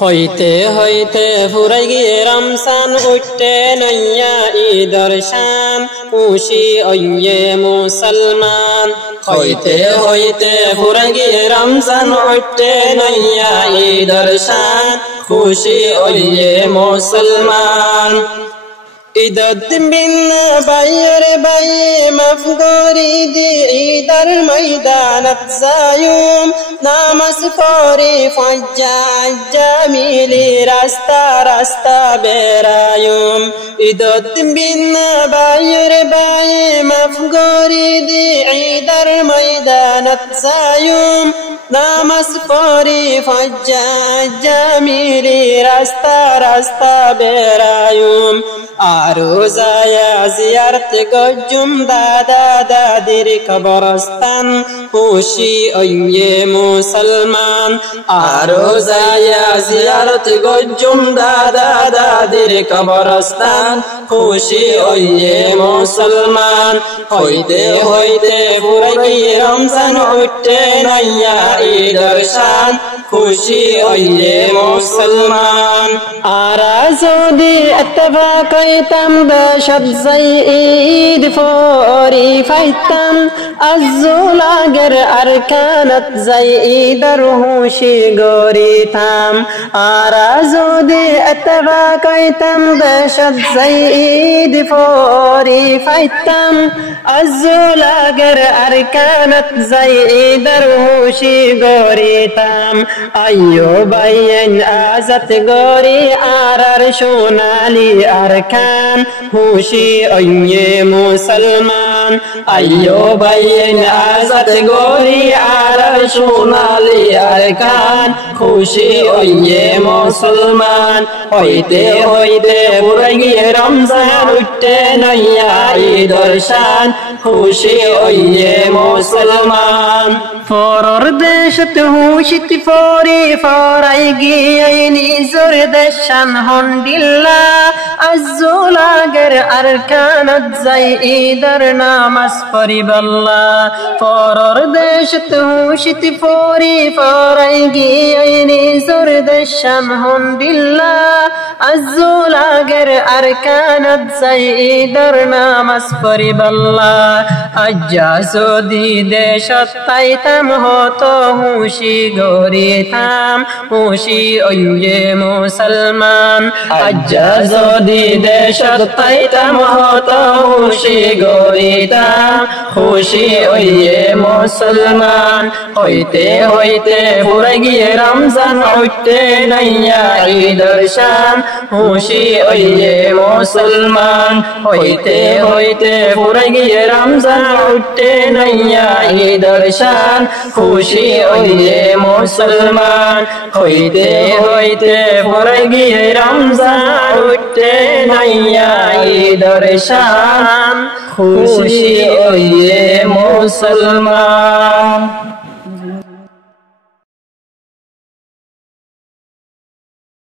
হইতে হইতে ফুরাই গিয়ে রমজান উঠতে নইয়া ঈদের শান খুশি ওয়ে মুসলমান হইতে হইতে ফুরাই গিয়ে রমজান উঠতে নইয়া ঈদের শান খুশি ওয়ে মুসলমান ঈদের দিন বাইরে বাই মাফ করি দি ঈদের ময়দানত যায়ুম নামাজ পড়ি ফজ্জা মিলি রাস্তা রাস্তা বেরায়ুম ঈদের দিন বাইরে বাই মাফ করি দি ঈদের ময়দানত যায়ুম নামাজ পড়ি ফজ্জা মিলি রাস্তা রাস্তা বেরায়ুম আরো যায়া জিয়ারত গজুম দাদা দাদির কবরস্থান খুশি ওয়ে মুসলমান আরো যায়া জিয়ারত গজুম দাদা দাদির কবরস্থান খুশি ওয়ে মুসলমান হইতে হইতে ফুরাই রমজান উঠতে নইয়া ঈদের শান খুশি ওয়ে মুসলমান আরা যদি ইত্তেফাক কইতাম দশত যাই ঈদ ফরি ফাইতাম আজুলাগের আরকানত যাই ঈদের হুশি গরিতাম আরা যদি ইত্তেফাক কইতাম দশত যাই ঈদ ফরি ফাইতাম আজুলাগের আরকানত যাই ঈদের হুশি গরিতাম আইয়ো বাইন আজাত গরি আরার সোনালি আরকান খুশি ওয়ে মুসলমান আইয়ো বাইন আজাত গরি আরার সোনালি আরকান খুশি ওয়ে মুসলমান হইতে হইতে ফুরাই গিয়ে রমজান উঠতে নইয়া ঈদের শান খুশি ওয়ে মুসলমান ফরর দেশত হুশিত ফরি ফরাই গিয়ে নিজর দেশান হন্ডিল্লা আজুলাগের আরকানত যাই ঈদের নামাজ পড়িবাল্লা ফরর দেশত হুশিত ফরি ফরাই গিয়ে নিজর দেশান হন্ডিল্লা আজুলাগের আরকানত যাই ঈদের নামাজ পড়িবাল্লা আজ্জা যদি দেশত তাইতাম হতো হুশি গরিতাম খুশি ওয়ে মুসলমান আজ্জা যদি দেশত তাইতাম হতো হুশি গরিতাম খুশি ওয়ে মুসলমান হইতে হইতে ফুরাই গিয়ে রমজান উঠতে নইয়া ঈদের শান খুশি ওয়ে মুসলমান হইতে হইতে ফুরাই গিয়ে রমজান উঠতে নইয়া ঈদের শান খুশি ওয়ে মুসলমান হইতে হইতে ফুরাই গিয়ে রমজান উঠতে নইয়া ঈদের শান খুশি ওয়ে মুসলমান।